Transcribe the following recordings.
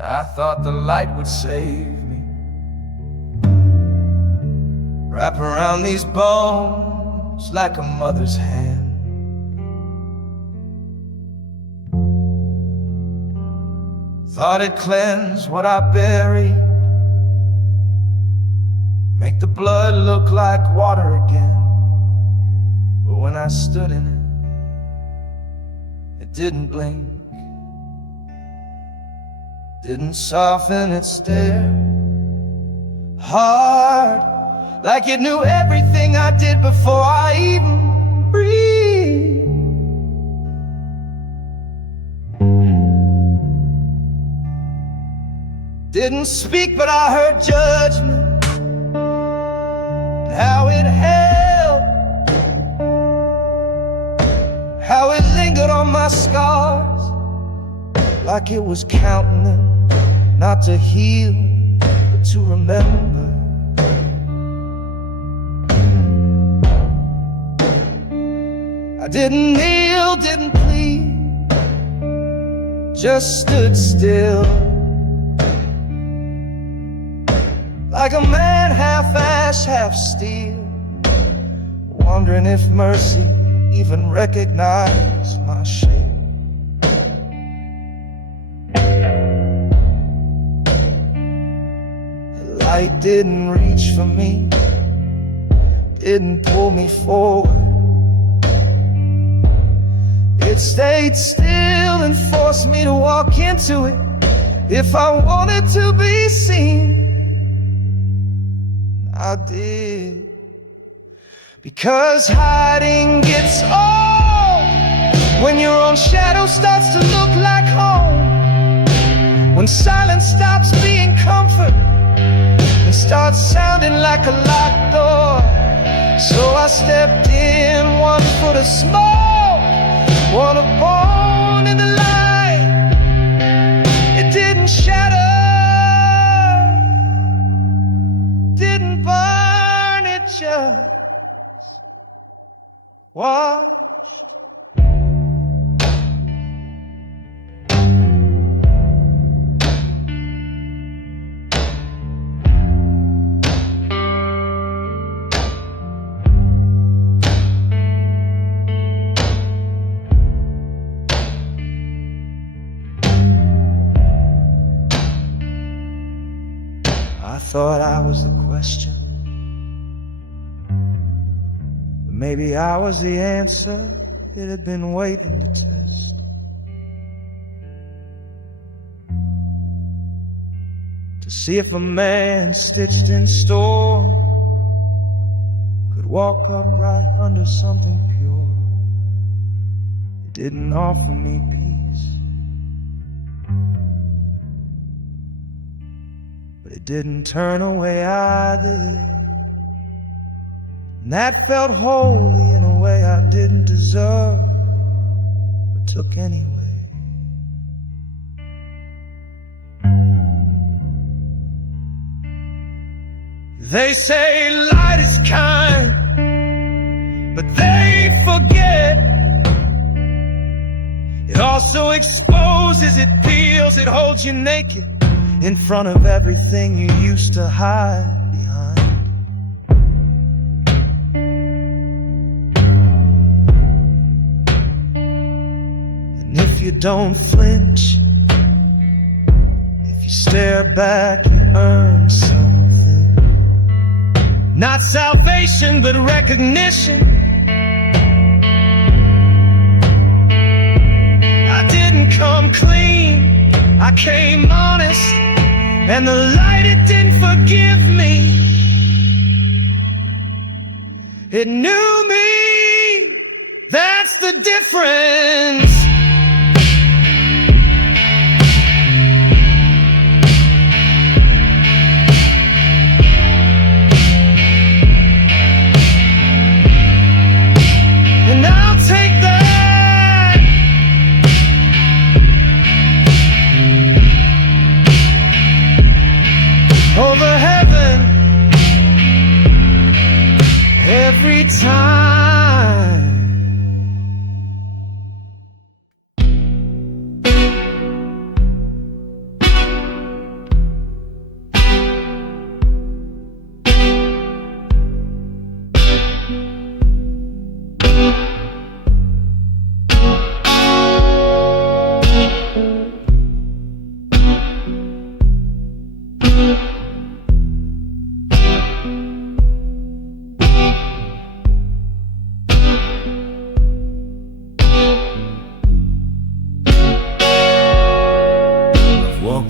I thought the light would save me. Wrap around these bones like a mother's hand. Thought it'd cleanse what I buried, make the blood look like water again. But when I stood in it, it didn't blink, didn't soften its stare. Hard, like it knew everything I did before I even breathed. Didn't speak, but I heard judgment, how it held, how it lingered on my scars, like it was counting them, not to heal, but to remember. I didn't kneel, didn't plead, just stood still, like a man half ash, half steel, wondering if mercy even recognized my shape. The light didn't reach for me, didn't pull me forward. It stayed still and forced me to walk into it if I wanted to be seen. I did, because hiding gets old when your own shadow starts to look like home, when silence stops being comfort and starts sounding like a locked door. So I stepped in, 1 foot of smoke, 1 of bone in the light. It didn't shatter, didn't burn, it just washed. I thought I was the question, but maybe I was the answer it had been waiting to test. To see if a man stitched in stone could walk upright under something pure. It didn't offer me peace, but it didn't turn away either. And that felt holy in a way I didn't deserve, but took anyway. They say light is kind, but they forget it also exposes, it peels, it holds you naked in front of everything you used to hide behind. And if you don't flinch, if you stare back, you earn something. Not salvation, but recognition. I didn't come clean, I came honest, and the light, it didn't forgive me. It knew me, that's the difference. And I'll take that over heaven every time.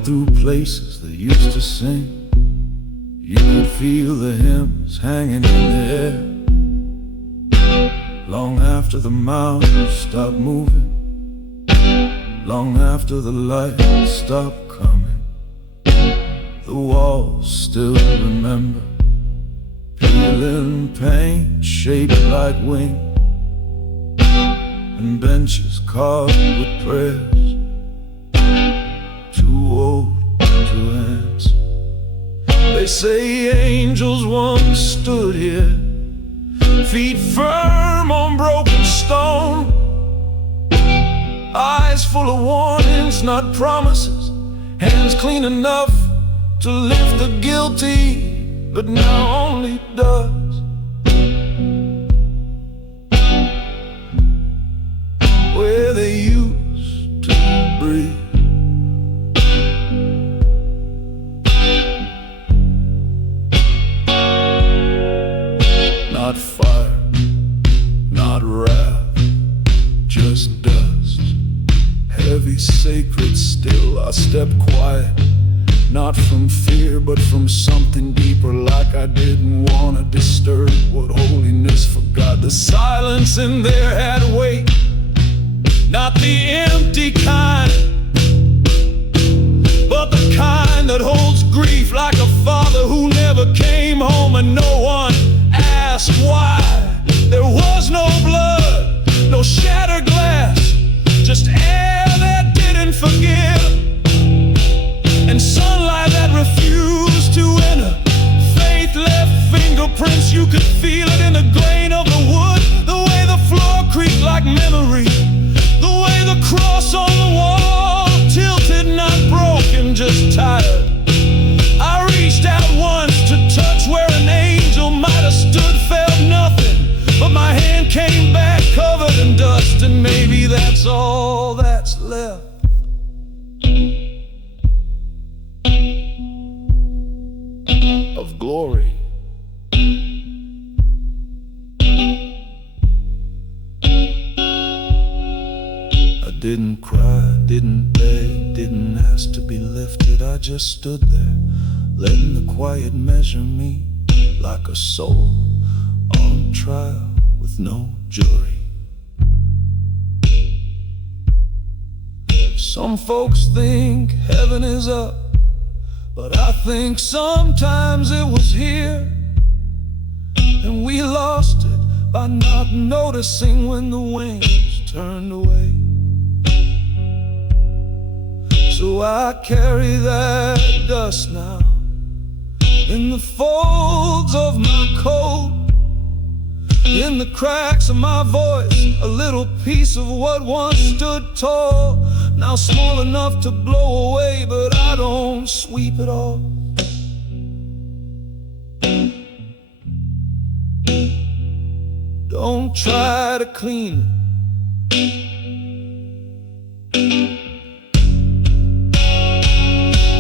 through places that used to sing. You could feel the hymns hanging in the air. Long after the mountains stopped moving, long after the lights stopped coming, the walls still remember, peeling paint shaped like wings, and benches carved with prayers, too old to answer. They say angels once stood here, feet firm on broken stone, eyes full of warnings, not promises, hands clean enough to lift the guilty, but now only dust. Where they used to breathe. Not fire, not wrath, just dust. Heavy, sacred, still I step quiet. Not from fear, but from something deeper, like I didn't want to disturb what holiness forgot. The silence in there had weight, not the empty kind, but the kind that holds grief, like a father who never came home and no one asked why. There was no blood, no shattered glass, just air that didn't forgive, and sunlight that refused to enter. Faith left fingerprints, you could feel it in the grain of the wood, the way the floor creaked like memory, the way the cross on the wall tilted, not broken, just tired. I reached out once to touch where an angel might have stood, felt nothing, but my hand came back covered in dust, and maybe that's all that's left of glory. I didn't cry, didn't beg, didn't ask to be lifted. I just stood there, letting the quiet measure me, like a soul on trial with no jury. Some folks think heaven is up, but I think sometimes it was here, and we lost it by not noticing when the wings turned away. So I carry that dust now in the folds of my coat, in the cracks of my voice, a little piece of what once stood tall, now small enough to blow away, but I don't sweep it off. Don't try to clean it.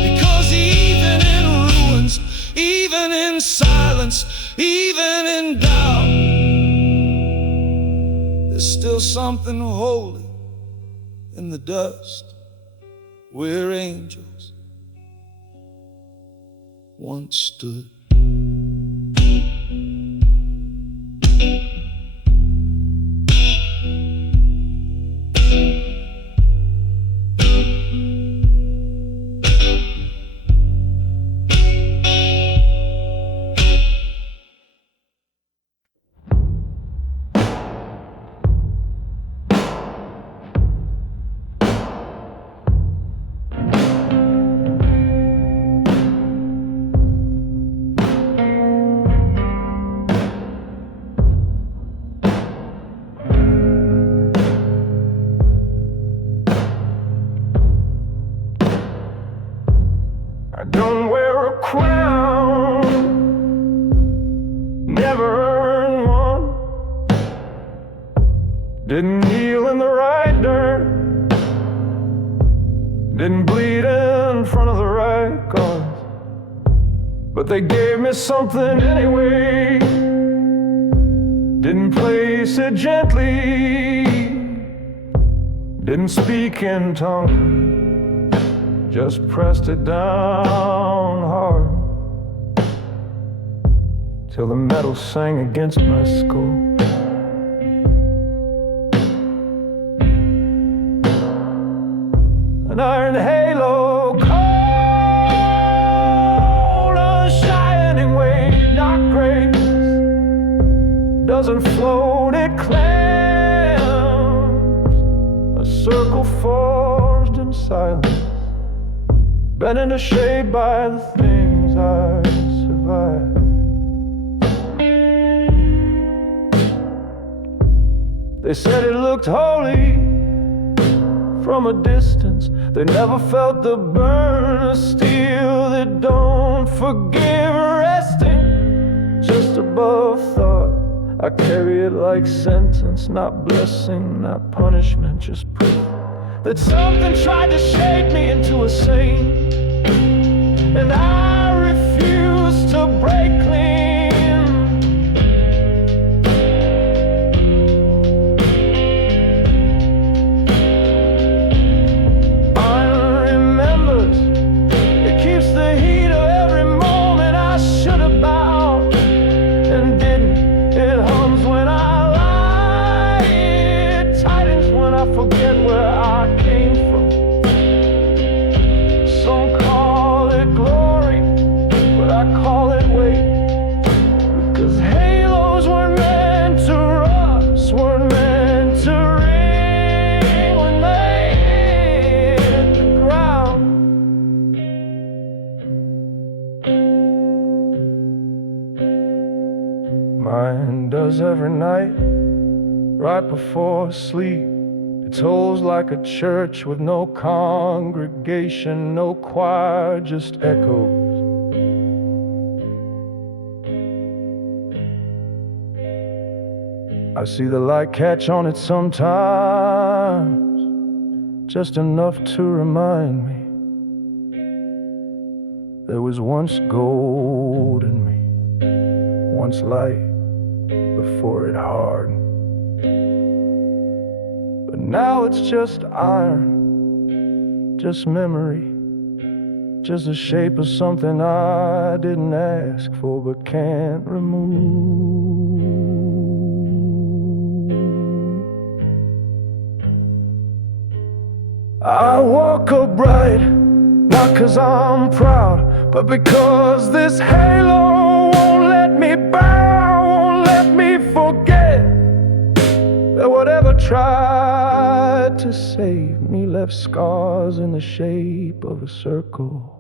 Because even in ruins, even in silence, even in doubt, there's still something holy in the dust. Where angels once stood. I don't wear a crown, never earned one. Didn't kneel in the right dirt, didn't bleed in front of the right cause, but they gave me something anyway. Didn't place it gently, didn't speak in tongues, just pressed it down hard till the metal sang against my skull. An iron halo, cold, unshining weight, not grace, doesn't float, it clams. A circle forged in silence, bent into shape by the things I survived. They said it looked holy from a distance. They never felt the burn of steel that don't forgive resting just above thought. I carry it like sentence, not blessing, not punishment, just proof that something tried to shape me into a saint, and I refuse to break clean. Mine does every night, right before sleep. It tolls like a church with no congregation, no choir, just echoes. I see the light catch on it sometimes, just enough to remind me there was once gold in me, once light before it hardened. But now it's just iron, just memory, just the shape of something I didn't ask for but can't remove. I walk upright, not 'cause I'm proud, but because this halo won't let me bow, won't let me forget that whatever tried to save me left scars in the shape of a circle.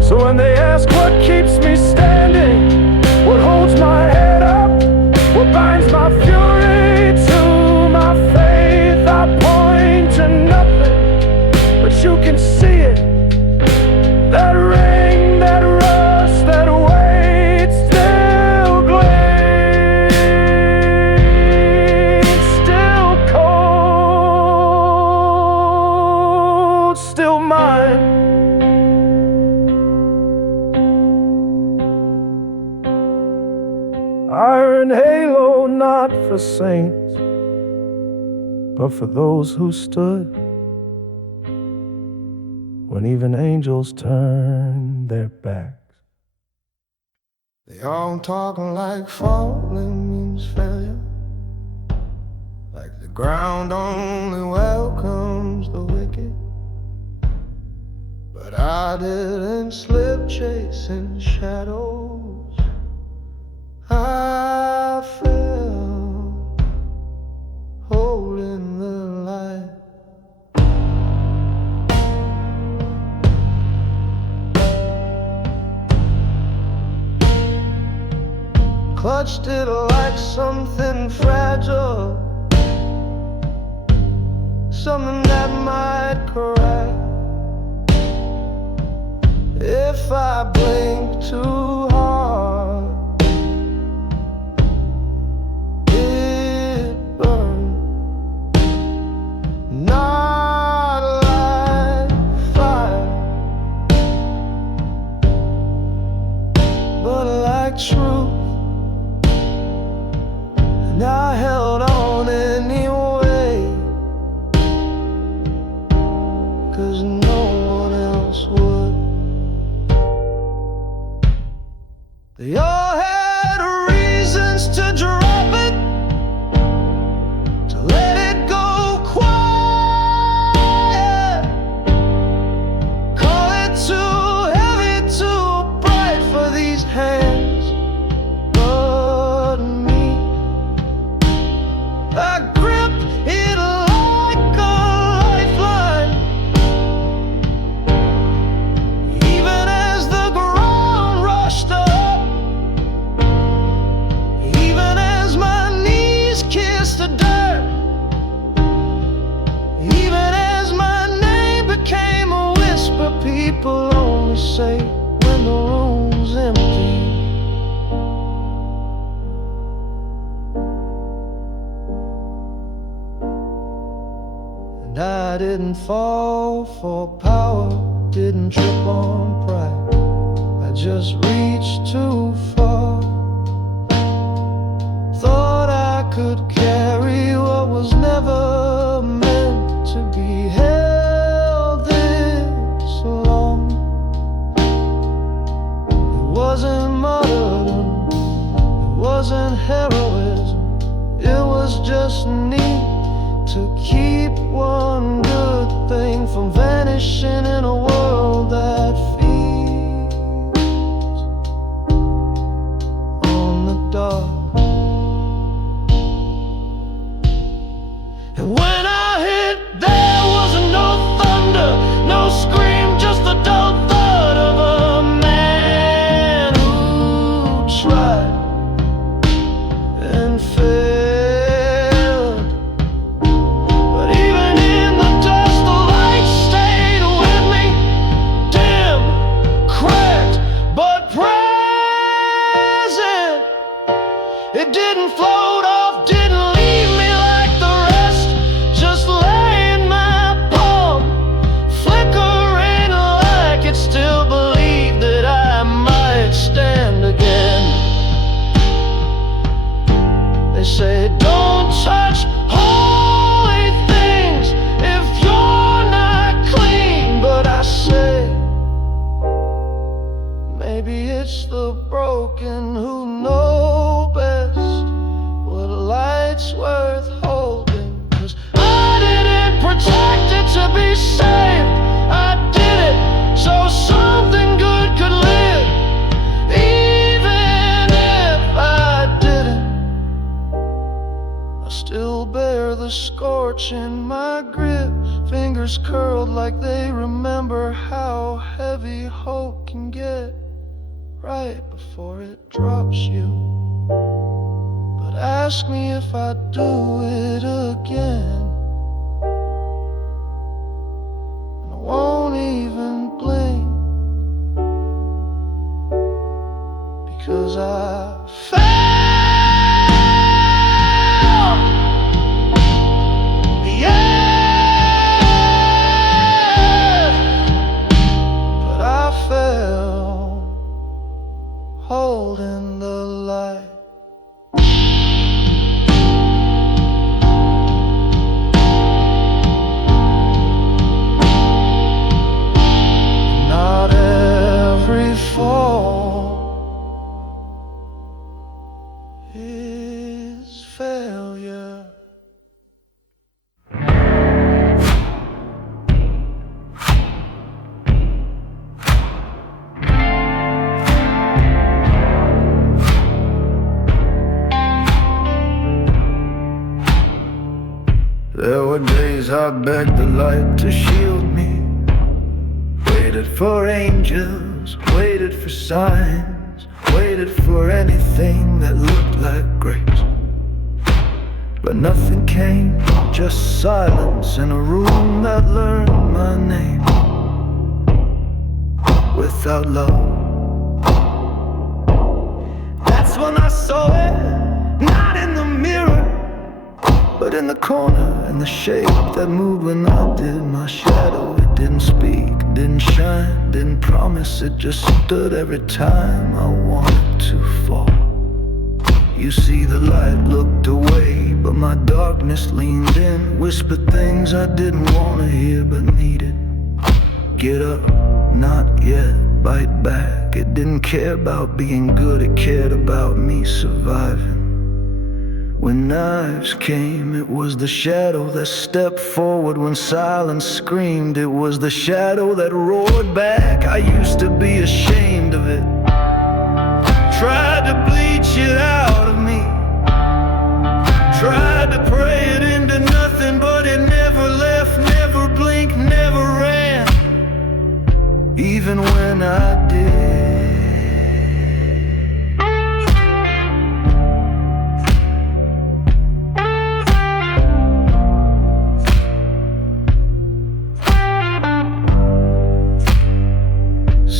So when they ask what keeps me standing, what holds my head up, what binds my fury to my faith, I point to nothing, but you can see it. That ring, that rust, that weight still gleams, still cold, still mine. Iron halo, not for saints, but for those who stood when even angels turned their backs. They all talking like falling means failure, like the ground only welcomes the wicked. But I didn't slip chasing shadows, I fell holding the light. Clutched it like something fragile, something that might crack if I blink too hard. It burned, not like fire, I grip it like a lifeline, even as the ground rushed up, even as my knees kissed the dirt, even as my name became a whisper people only say when the room's empty. And I didn't fall for power, didn't trip on pride. I just reached too far. Thought I could carry what was never meant to be held this long. It wasn't martyrdom, it wasn't heroism, it was just need to keep one good thing from vanishing in a world that feeds on the dark. And when I hit, there was no thunder, no scream, just the dull thud of a man who tried and failed. It didn't float off, didn't leave me like the rest, just lay in my palm, flickering like it still believed that I might stand again. They say don't touch holy things if you're not clean, but I say maybe it's the broken who know best what a light's worth holding. 'Cause I didn't protect it to be saved, I did it so something good could live. Even if I didn't, I still bear the scorch in my grip, fingers curled like they remember how heavy hope can get right before it drops you. But ask me if I'd do it again, and I won't even blink, because I fell. Yeah, but I fell holding the light. Not every fall is failure. There were days I begged the light to shield me, waited for angels, waited for signs, waited for anything that looked like grace. But nothing came, just silence in a room that learned my name. Without love, that's when I saw it, not in the mirror, but in the corner, in the shape that moved when I did. My shadow, it didn't speak, didn't shine, didn't promise, it just stood every time I wanted to fall. You see, the light looked away, but my darkness leaned in, whispered things I didn't want to hear but needed. Get up, not yet, bite back. It didn't care about being good, it cared about me surviving. When knives came, it was the shadow that stepped forward. When silence screamed, it was the shadow that roared back. I used to be ashamed of it, tried to bleach it out of me, tried to pray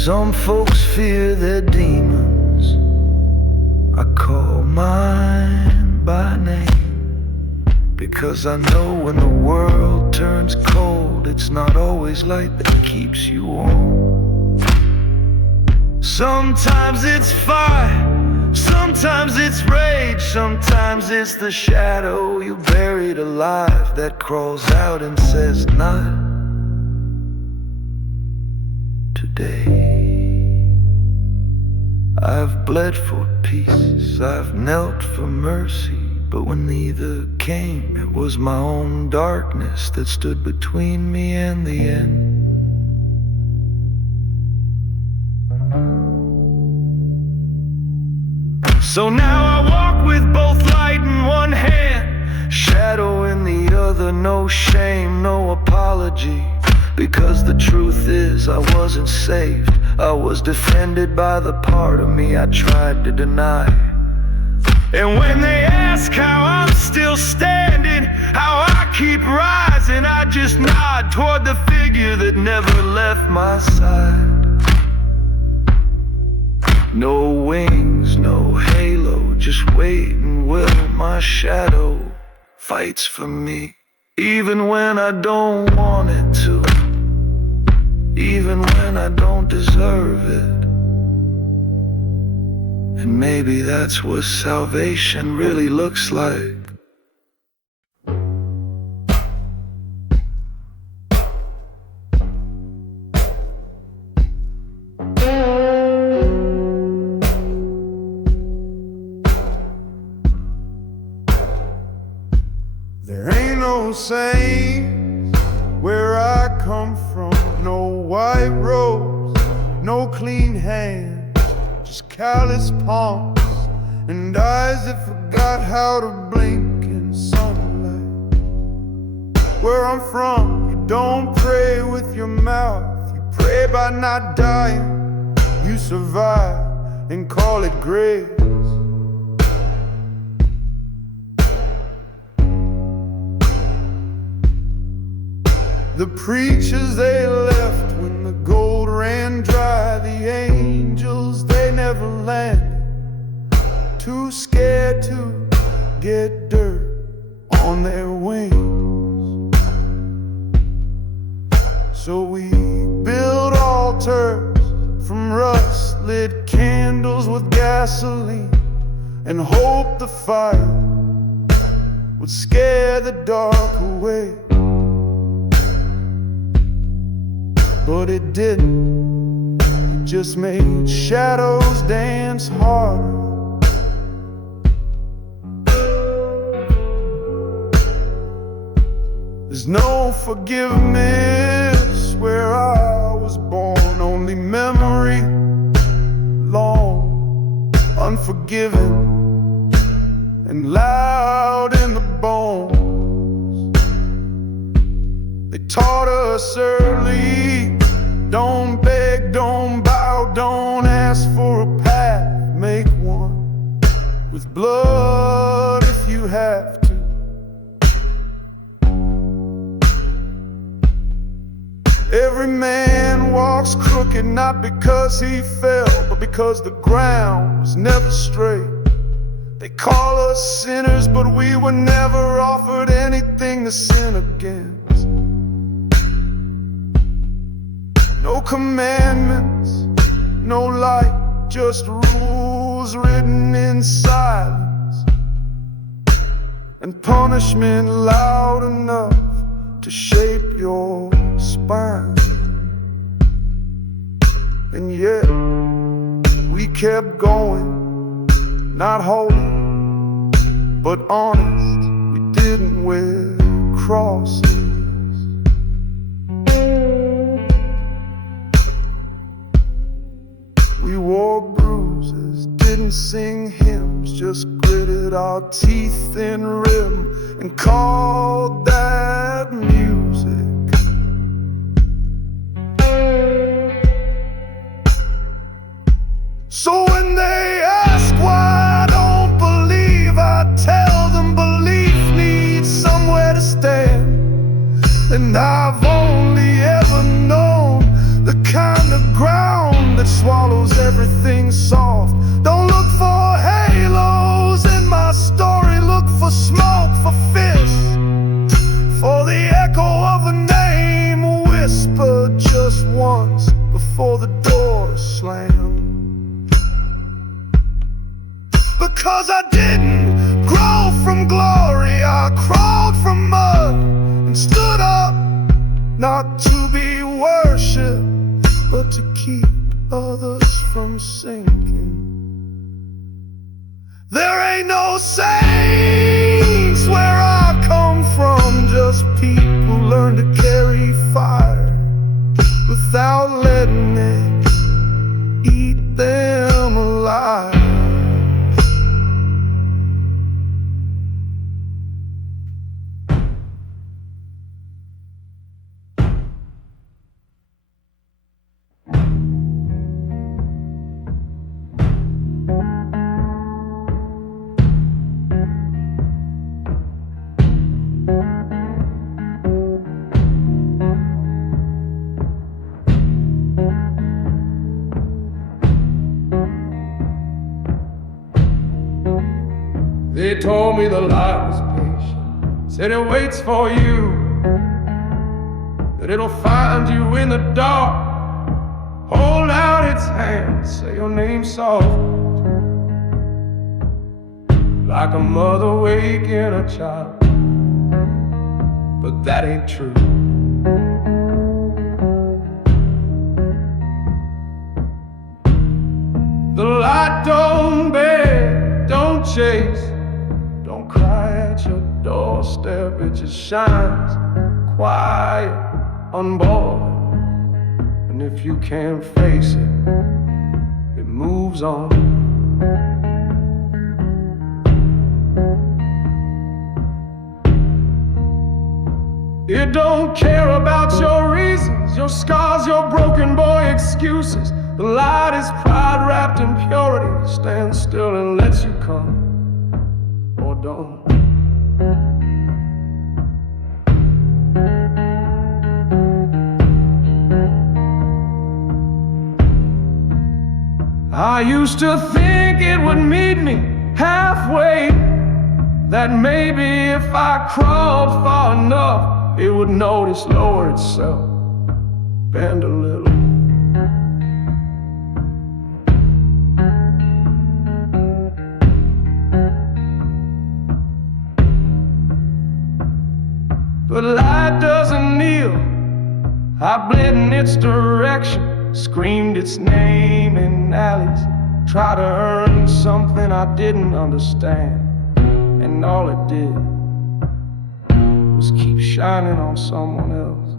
Some folks fear their demons. I call mine by name, because I know when the world turns cold, it's not always light that keeps you warm. Sometimes it's fire, sometimes it's rage, sometimes it's the shadow you buried alive that crawls out and says, not today. I've bled for peace, I've knelt for mercy, but when neither came, it was my own darkness that stood between me and the end. So now I walk with both light in one hand, shadow in the other, no shame, no apology. Because the truth is, I wasn't saved. I was defended by the part of me I tried to deny. And when they ask how I'm still standing, how I keep rising, I just nod toward the figure that never left my side. No wings, no halo, just waiting will. My shadow fights for me, even when I don't want it to, even when I don't deserve it. And maybe that's what salvation really looks like. There ain't no saints where I come from, no white robes, no clean hands, just callous palms and eyes that forgot how to blink in sunlight. Where I'm from, you don't pray with your mouth, you pray by not dying. You survive and call it grace. The preachers they left when the gold ran dry. The angels they never landed, too scared to get dirt on their wings. So we build altars from rust-lit candles with gasoline, and hope the fire would scare the dark away. But it didn't, it just made shadows dance harder. There's no forgiveness where I was born, only memory, long, unforgiving, and loud in the bones. They taught us early, don't beg, don't bow, don't ask for a path, make one with blood if you have to. Every man walks crooked, not because he fell, but because the ground was never straight. They call us sinners, but we were never offered anything to sin against. No commandments, no light, just rules written in silence, and punishment loud enough to shape your spine. And yet we kept going, not holy, but honest. We didn't wear crosses. We wore bruises, didn't sing hymns, just gritted our teeth in rhythm and called that music. So when they ask why I don't believe, I tell them belief needs somewhere to stand. And I've only ever known the kind of ground that soft. Don't look for halos in my story. Look for smoke, for fists, for the echo of a name whispered just once before the door slammed. Because I didn't grow from glory, I crawled from mud and stood up, not to be worshipped, but to keep others from sinking. There ain't no saints where I come from, just people who learn to carry fire without letting it eat them alive. They told me the light was patient, said it waits for you, that it'll find you in the dark. Hold out its hand, say your name soft, like a mother waking a child. But that ain't true. The light don't beg, don't chase, don't cry at your doorstep. It just shines quiet, unbothered. And if you can't face it, it moves on. It don't care about your reasons, your scars, your broken boy excuses. The light is pride wrapped in purity, stands still and lets you come, or don't. I used to think it would meet me halfway, that maybe if I crawled far enough, it would notice, lower itself, bend a little. But light doesn't kneel. I bled in its direction, screamed its name in alleys, tried to earn something I didn't understand, and all it did was keep shining on someone else.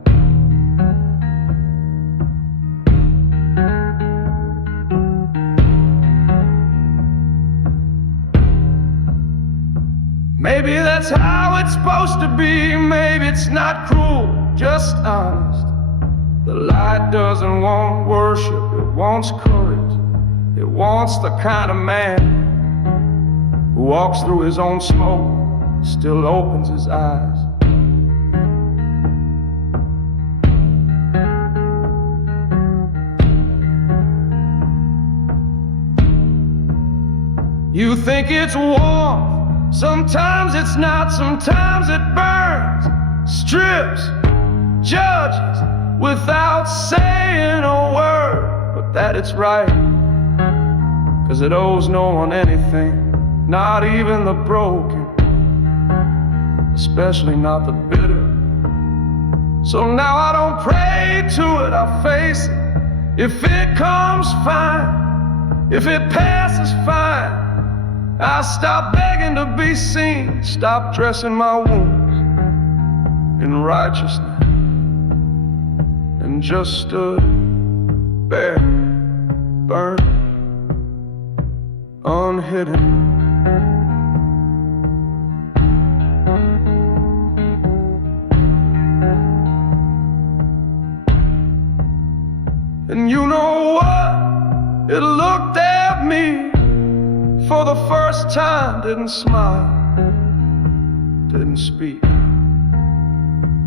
Maybe that's how it's supposed to be. Maybe it's not cruel, just honest. The light doesn't want worship, it wants courage. It wants the kind of man who walks through his own smoke, still opens his eyes. You think it's warm, sometimes it's not, sometimes it burns, strips, judges, without saying a word. But that it's right, 'cause it owes no one anything, not even the broken, especially not the bitter. So now I don't pray to it, I face it. If it comes, fine. If it passes, fine. I stopped begging to be seen, stopped dressing my wounds in righteousness, and just stood bare, burned, unhidden. And you know what? It looked at me for the first time, didn't smile, didn't speak,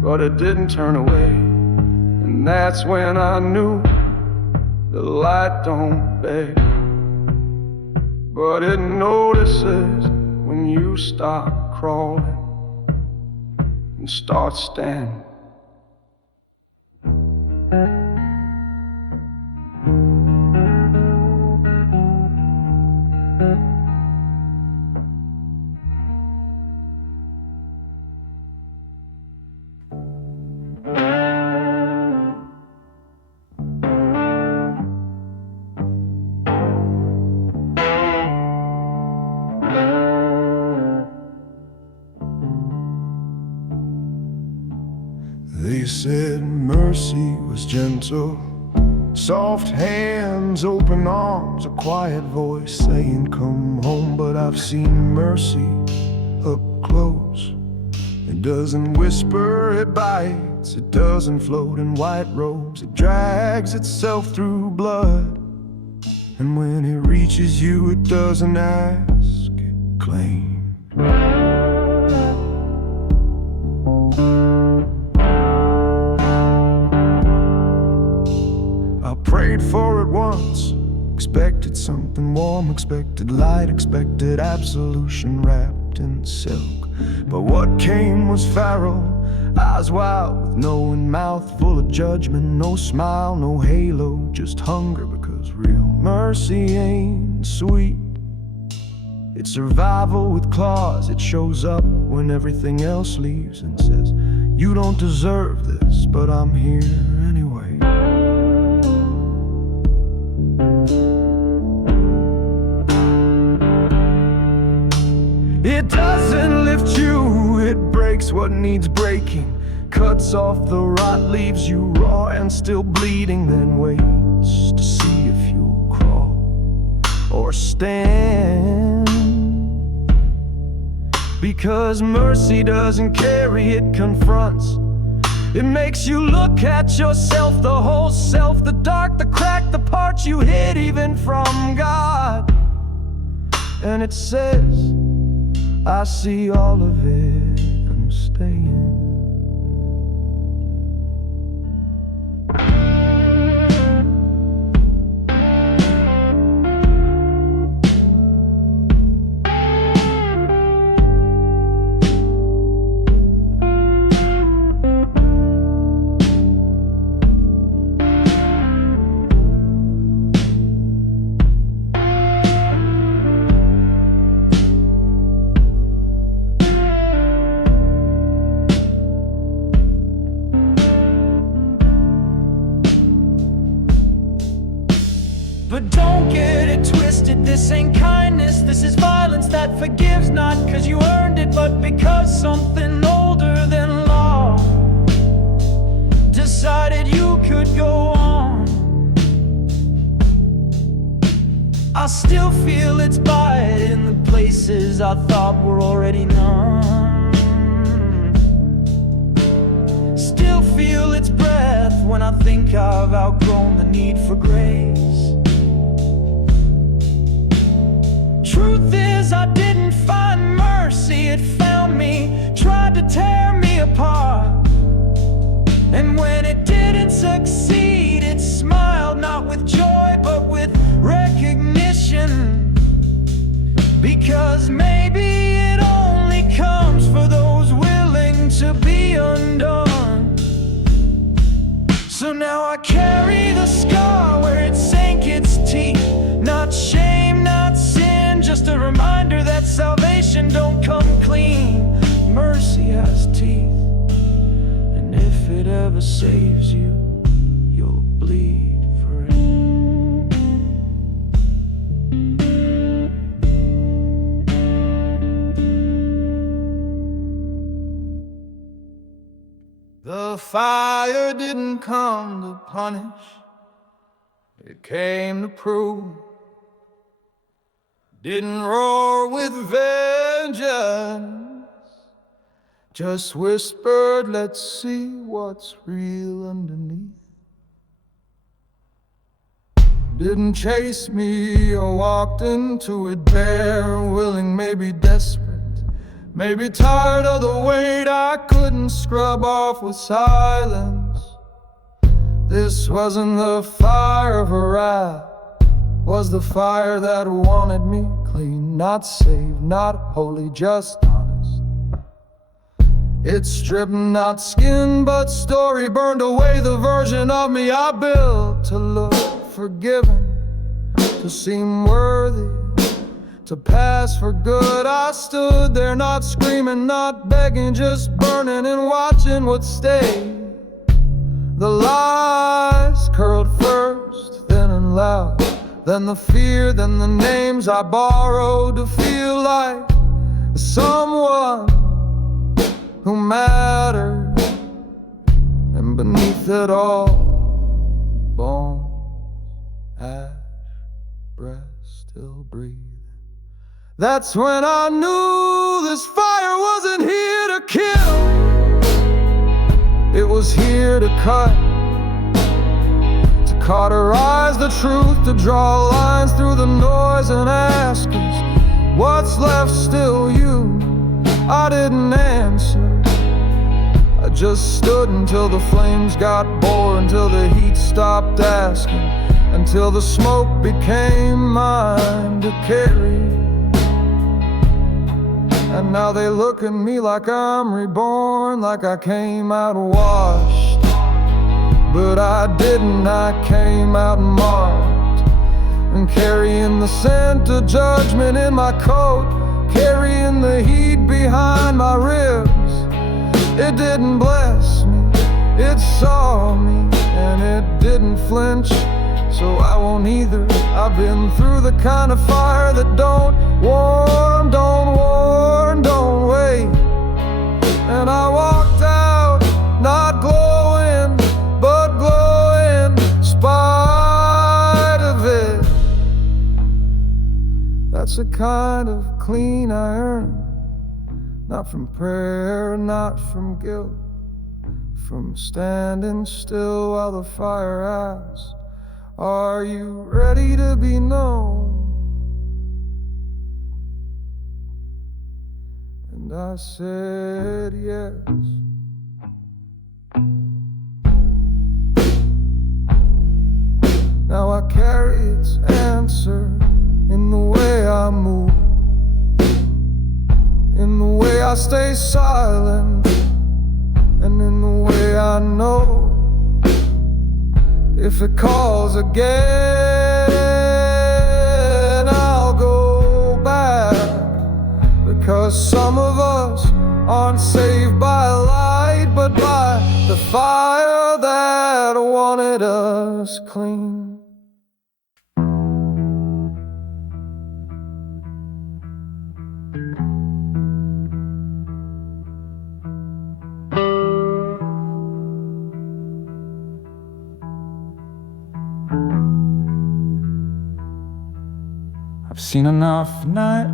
but it didn't turn away. And that's when I knew the light don't beg, but it notices when you start crawling and start standing. They said mercy was gentle, soft hands, open arms, a quiet voice saying come home. But I've seen mercy up close. It doesn't whisper, it bites. It doesn't float in white robes. It drags itself through blood, and when it reaches you, it doesn't ask, it claims. Prayed for it once, expected something warm, expected light, expected absolution wrapped in silk. But what came was Pharaoh, eyes wide with no mouth, full of judgment, no smile, no halo, just hunger, because real mercy ain't sweet. It's survival with claws. It shows up when everything else leaves and says, you don't deserve this, but I'm here anyway. It doesn't lift you, it breaks what needs breaking, cuts off the rot, leaves you raw and still bleeding, then waits to see if you'll crawl or stand. Because mercy doesn't carry, it confronts. It makes you look at yourself, the whole self, the dark, the crack, the parts you hid even from God. And it says, I see all of it, I'm staying. But don't get it twisted, this ain't kindness, this is violence that forgives, not cause you earned it, but because something older than law decided you could go on. I still feel its bite in the places I thought were already numb. Still feel its breath when I think I've outgrown the need for grace. Truth is, I didn't find mercy, it found me, tried to tear me apart. And when it didn't succeed, it smiled, not with joy, but with recognition. Because maybe it only comes for those willing to be undone. So now I carry the scar where it sank its teeth, not shame, not sin, just a reminder that salvation don't come clean. Mercy has teeth, and if it ever saves you, you'll bleed for it. The fire didn't come to punish, it came to prove. Didn't roar with vengeance, just whispered, let's see what's real underneath. Didn't chase me or walked into it bare, willing, maybe desperate, maybe tired of the weight I couldn't scrub off with silence. This wasn't the fire of a wrath, was the fire that wanted me clean, not saved, not holy, just honest. It's stripped, not skin, but story. Burned away the version of me I built to look forgiven, to seem worthy, to pass for good. I stood there not screaming, not begging, just burning and watching what stayed. The lies curled first, thin and loud, then the fear, then the names I borrowed to feel like someone who mattered. And beneath it all, bones, ash, breath still breathing. That's when I knew this fire wasn't here to kill. It was here to cut, to cauterize the truth, to draw lines through the noise and ask us, what's left still you? I didn't answer. I just stood until the flames got bored, until the heat stopped asking, until the smoke became mine to carry. And now they look at me like I'm reborn, like I came out washed. But I didn't, I came out marked, and carrying the scent of judgment in my coat, carrying the heat behind my ribs. It didn't bless me, it saw me, and it didn't flinch, so I won't either. I've been through the kind of fire that don't warm, don't wait. And I walked out, not glowing, but glowing in spite of it. That's the kind of clean I earn, not from prayer, not from guilt, from standing still while the fire asks, are you ready to be known? And I said yes. Now I carry its answer in the way I move, in the way I stay silent, and in the way I know if it calls again, I'll go back. Because some of us aren't saved by light, but by the fire that wanted us clean. I've seen enough night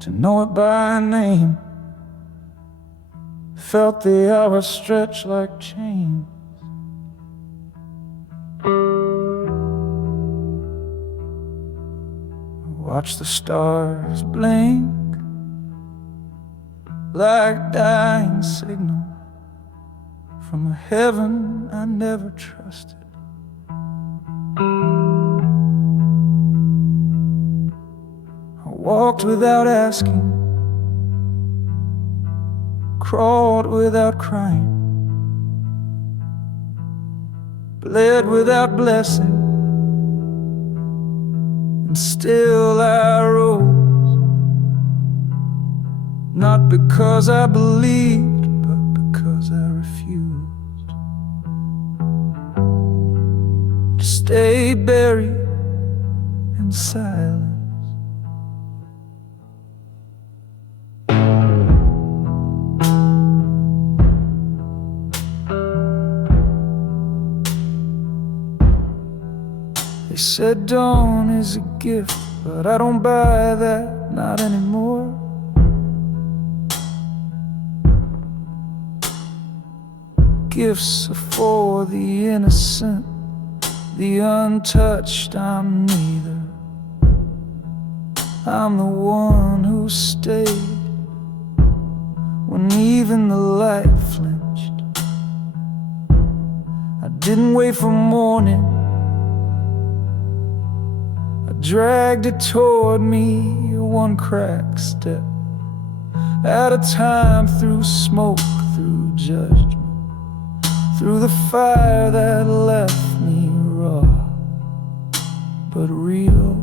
to know it by name, felt the hours stretch like chains. Watch the stars blink like dying signal from a heaven I never trusted. Walked without asking, crawled without crying, bled without blessing, and still I rose. Not because I believed, but because I refused to stay buried in silence. They said dawn is a gift, but I don't buy that, not anymore. Gifts are for the innocent, the untouched. I'm neither. I'm the one who stayed when even the light flinched. I didn't wait for morning, I dragged it toward me, one crack step at a time, through smoke, through judgment, through the fire that left me raw but real.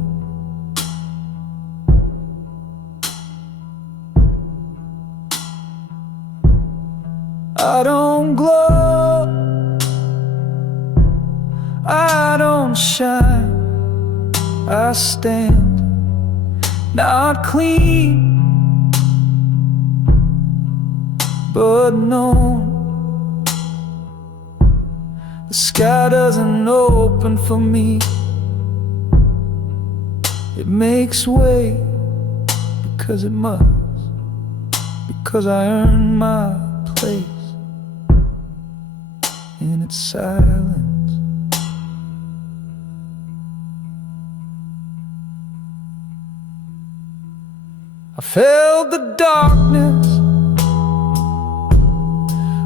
I don't glow, I don't shine, I stand not clean, but known. The sky doesn't open for me, it makes way because it must, because I earned my place in its silence. I felt the darkness,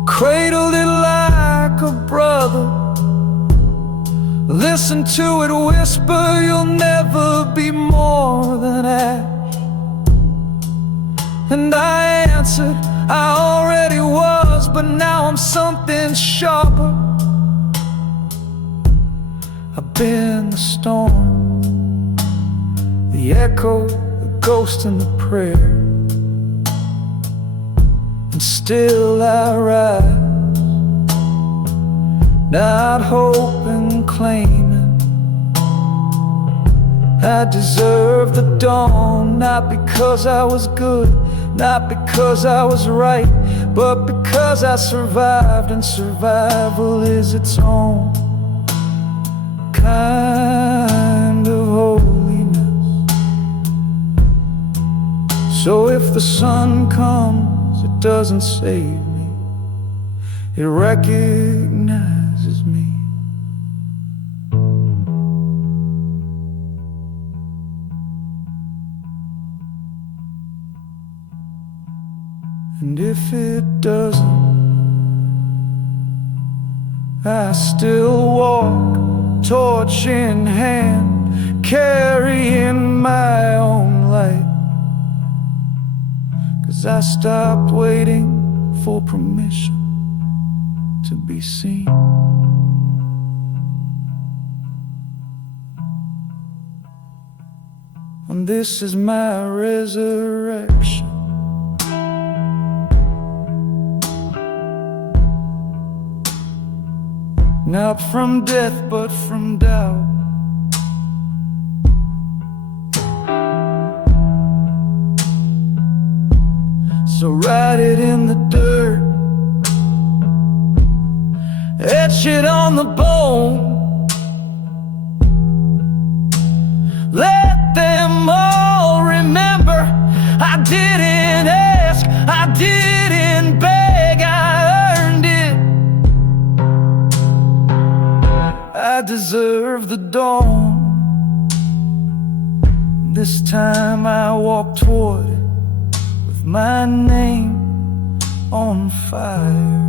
cradled it like a brother, listen to it whisper, you'll never be more than ash. And I answered, I already was, but now I'm something sharper. I've been the storm, the echo, the ghost and the prayer, and still I rise, not hoping, claiming I deserve the dawn, not because I was good, not because I was right, but because I survived, and survival is its own kind of holiness. So if the sun comes, it doesn't save me, it recognizes me. And if it doesn't, I still walk, torch in hand, carrying my own light. 'Cause I stopped waiting for permission to be seen. And this is my resurrection. Not from death, but from doubt. So write it in the dirt, etch it on the bone. Let them all remember I didn't ask, I didn't beg, I earned it. I deserve the dawn. This time I walk toward it with my name on fire.